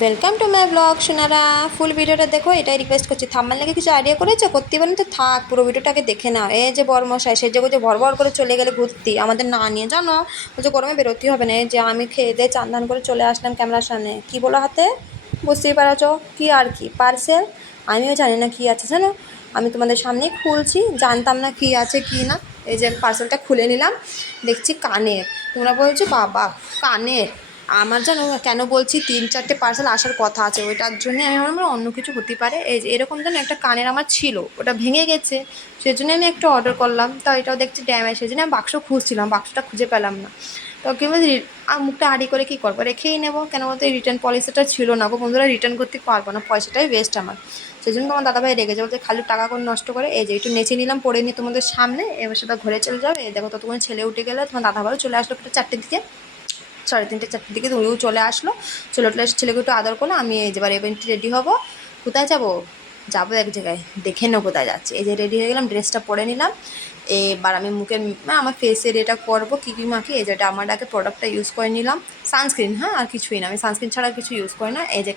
Welcome to my blog সোনারা। Full ভিডিওটা দেখো, এটাই রিকোয়েস্ট করছি। থাম্মাল লেগে কিছু আইডিয়া করেছ? করতে পারেন তো থাক, পুরো ভিডিওটাকে দেখে নাও। এই যে বরমশাই, সে যে যে ভর করে চলে গেলে ঘুরতে। আমাদের না নিয়ে জানো বলছে গরমে বেরোতেই হবে না। যে আমি খেয়ে দিয়ে চান ধান করে চলে আসলাম ক্যামেরার সামনে। কী বলো হাতে? বুঝতেই পারছ? কি আর কি? পার্সেল আমিও জানি না কী আছে, জানো? আমি তোমাদের সামনেই খুলছি। জানতাম না কী আছে, কী না। এই যে পার্সেলটা খুলে নিলাম। দেখছি কানের। তোমরা বলছো, বাবা, কানের। আমার যেন কেন বলছি, তিন, চারটে পার্সেল আসার কথা আছে, ওইটার জন্য আমি ভাবলাম অন্য কিছু হতে পারে। এই যে এরকম যেন একটা কানের আমার ছিল, ওটা ভেঙে গেছে, সেজন্য আমি একটা অর্ডার করলাম, তো এটাও দেখছি ড্যামেজ সেজন্য আমি বাক্স খুঁজছিলাম, বাক্সটা খুঁজে পেলাম না। তো কি বলছি মুখটা হাঁড়ি করে কী করব, রেখেই নেব, কেন বলতো রিটার্ন পলিসিটা ছিল না গো বন্ধুরা রিটার্ন করতে পারব না, পয়সাটাই ওয়েস্ট আমার। সেই জন্য তোমার দাদাভাই রেগেছে বলতে খালি টাকা করে নষ্ট করে, এই যে একটু নেচে নিলাম, পড়ে নিয়ে তোমাদের সামনে, এবার সেটা ঘরে চলে যাবে দেখো ততক্ষণ ছেলে উঠে গেলে, তোমার দাদাভাইও চলে আসলো চারটের দিকে। সাড়ে তিনটে, চারটের দিকে উনিও চলে আসলো। চলে উঠলে ছেলেকে একটু আদর করল, আমি এই যেবার এবার রেডি হব। কোথায় যাব? যাব এক জায়গায়, দেখে নেব কোথায় যাচ্ছে। এই যে রেডি হয়ে গেলাম ড্রেসটা পরে নিলাম। এবার আমি মুখের মানে আমার ফেসের এটা করব, কী কী মাখি, এই যেটা আমার আগে প্রোডাক্টটা ইউজ করে নিলাম। সানস্ক্রিন হ্যাঁ আর কিছুই না। আমি সানস্ক্রিন ছাড়া কিছু ইউজ করি না। এই যে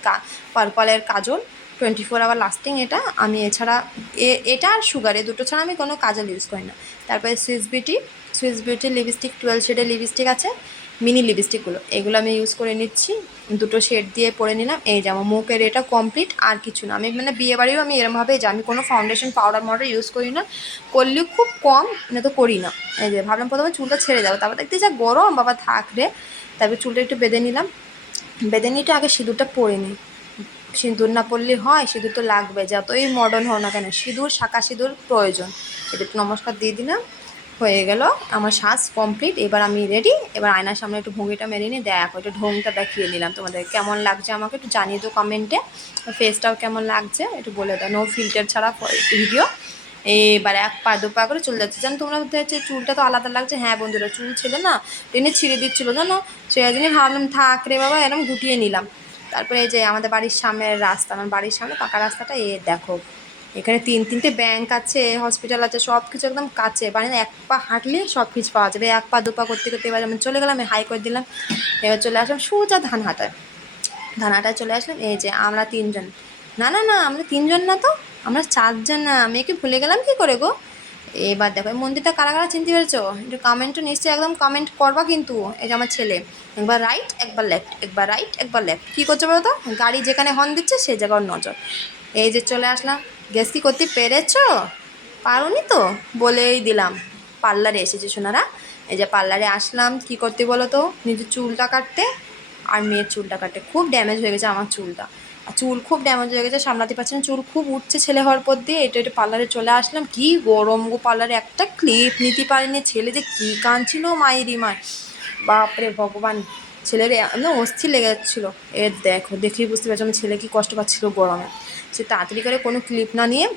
পার্পলের kajal twenty four hour lasting এটা। আমি এছাড়া, এ- এটা আর সুগার এই দুটো ছাড়া আমি কোনো কাজল ইউজ করি না। তারপরে Swiss beauty Swiss beauty lipstick twelve শেডের লিপস্টিক আছে। মিনি লিপস্টিকগুলো। এগুলো আমি ইউজ করে নিচ্ছি। দুটো শেড দিয়ে পরে নিলাম। এই যে আমার মুখের এটা কমপ্লিট আর কিছু না। আমি মানে বিয়ে বাড়িও আমি এরমভাবে যে আমি কোনো ফাউন্ডেশন পাউডার মাউডার ইউজ করি না। করলেও খুব কম মানে তো করি না। এই যে ভাবলাম প্রথমে চুলটা ছেড়ে যাব তারপর দেখতে যা গরম, বাবা থাক রে। তারপর চুলটা একটু বেঁধে নিলাম। বেঁধে নিয়ে আগে সিঁদুরটা পরে নিই। সিঁদুর না পরলে হয়, সিঁদুর তো লাগবে। যতই মডার্ন হও না কেন, সিঁদুর শাঁকা সিঁদুর প্রয়োজন। এটা একটু নমস্কার দিয়ে দিলাম। হয়ে গেল। আমার শ্বাস কমপ্লিট এবার আমি রেডি এবার আয়নার সামনে একটু ভঙ্গিটা মেরে নিয়ে দেখো একটু ঢোংটা দেখিয়ে নিলাম তোমাদের। কেমন লাগছে আমাকে একটু জানিয়ে দিও কমেন্টে ফেসটাও কেমন লাগছে? একটু বলে দাও। নো ফিল্টার ছাড়া ভিডিও এবার এক পা, দু পা করে চলে যাচ্ছে। জানো তোমরা হচ্ছে চুলটা তো আলাদা লাগছে। হ্যাঁ বন্ধুরা, চুল ছিল না। টেনে ছিঁড়ে দিচ্ছিল, জানো? সেই জন্যই ভাবলাম, থাক রে বাবা এরকম গুটিয়ে নিলাম। তারপরে এই যে আমাদের বাড়ির সামনের রাস্তা, আমার বাড়ির সামনে পাকা রাস্তাটা, এ দেখো। এখানে তিন, তিনটে ব্যাংক আছে হসপিটাল আছে সব কিছু একদম কাছে। মানে এক পা হাঁটলে সব কিছু পাওয়া যাবে। এক পা, দু পা করতে করতে এবার আমি চলে গেলাম, আমি হাই করে দিলাম। এবার চলে আসলাম সোজা ধান হাটায় ধান হাটায় চলে আসলাম, এই যে আমরা তিনজন। না না না, আমরা তিনজন না তো, আমরা চারজন না। আমি কি ভুলে গেলাম কি করে গো? এবার দেখো, এই মন্দিরটা কারা কারা চিনতে পেরেছ? একটু কমেন্টও নিশ্চয়ই একদম কমেন্ট করবা কিন্তু, এই যে আমার ছেলে। একবার রাইট একবার লেফট একবার রাইট একবার লেফট কী করছে বলো তো? গাড়ি যেখানে হর্ন দিচ্ছে সেই জায়গার নজর। এই যে চলে আসলাম। গ্যাস কি করতে পেরেছ? পারোনি তো? বলেই দিলাম। পার্লারে এসেছে সোনারা। এই যে পার্লারে আসলাম। কি করতে বলো তো? নিজের চুলটা কাটতে আর মেয়ের চুলটা কাটতে। খুব ড্যামেজ হয়ে গেছে আমার চুলটা। আর চুল খুব ড্যামেজ হয়ে গেছে। সামলাতে পারছি না। চুল খুব উঠছে ছেলে হওয়ার পর দিয়ে। এটা একটু পার্লারে চলে আসলাম। কি গরম গো পার্লারে। একটা ক্লিপ নিতে পারিনি। ছেলে যে কী কাঁদছিল মায়েরই মায় বাপরে ভগবান। ছেলের একদম অস্থির লেগে যাচ্ছিল এ দেখো দেখেই বুঝতে পারছ আমার ছেলে কি কষ্ট পাচ্ছিল গরমে। সে তাড়াতাড়ি করে কোনো ক্লিপ না নিয়ে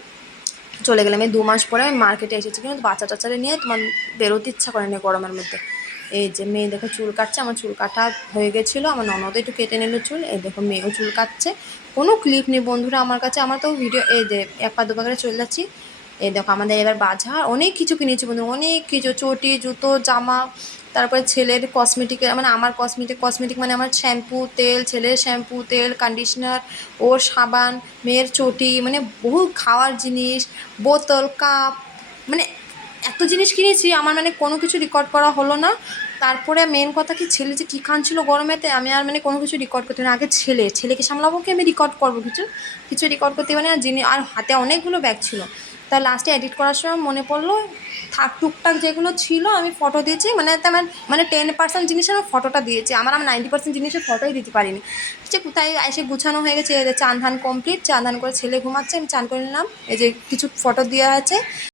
চলে গেলাম। এই দু মাস পরে আমি মার্কেটে এসেছি, কিন্তু বাচ্চা টাচ্চারে নিয়ে তোমার বেরোতে ইচ্ছা করে না গরমের মধ্যে। এই যে মেয়ে দেখো চুল কাটছে, আমার চুল কাটা হয়ে গেছিল, আমার ননদ একটু কেটে নিল চুল, এই দেখো মেয়েও চুল কাটছে। কোনো ক্লিপ নেই বন্ধুরা আমার কাছে, আমার তো ভিডিও এই যে এক পা দুপা করে চলে যাচ্ছি। এই দেখো আমাদের এবার বাজার, অনেক কিছু কিনেছি বন্ধু অনেক কিছু, চটি, জুতো, জামা তারপরে ছেলের কসমেটিকের মানে আমার কসমেটিক কসমেটিক মানে আমার শ্যাম্পু তেল, ছেলের শ্যাম্পু তেল কন্ডিশনার ওর সাবান, মেয়ের চটি মানে বহু খাওয়ার জিনিস, বোতল কাপ মানে এত জিনিস কিনেছি, আমার মানে কোনো কিছু রেকর্ড করা হলো না। তারপরে মেন কথা কি, ছেলে যে কী খাচ্ছিল গরমেতে, আমি আর মানে কোনো কিছু রেকর্ড করতে না। আগে ছেলে, ছেলেকে সামলাবো কি, আমি রেকর্ড করব কিছু? কিছু রেকর্ড করতে মানে না, যিনি, আর হাতে অনেকগুলো ব্যাগ ছিল। তা লাস্টে এডিট করার সময় মনে পড়ল থাক, টুকটাক যেগুলো ছিল আমি ফটো দিয়েছি মানে তেমন মানে টেন পার্সেন্ট জিনিসের আমি ফটোটা দিয়েছি। আমার আমি নাইনটি পার্সেন্ট জিনিসের ফটোই দিতে পারিনি। যে কোথায় এসে গুছানো হয়ে গেছে? চান ধান কমপ্লিট চান ধান করে ছেলে ঘুমাচ্ছে, আমি চান করে নিলাম। এই যে কিছু ফটো দেওয়া আছে।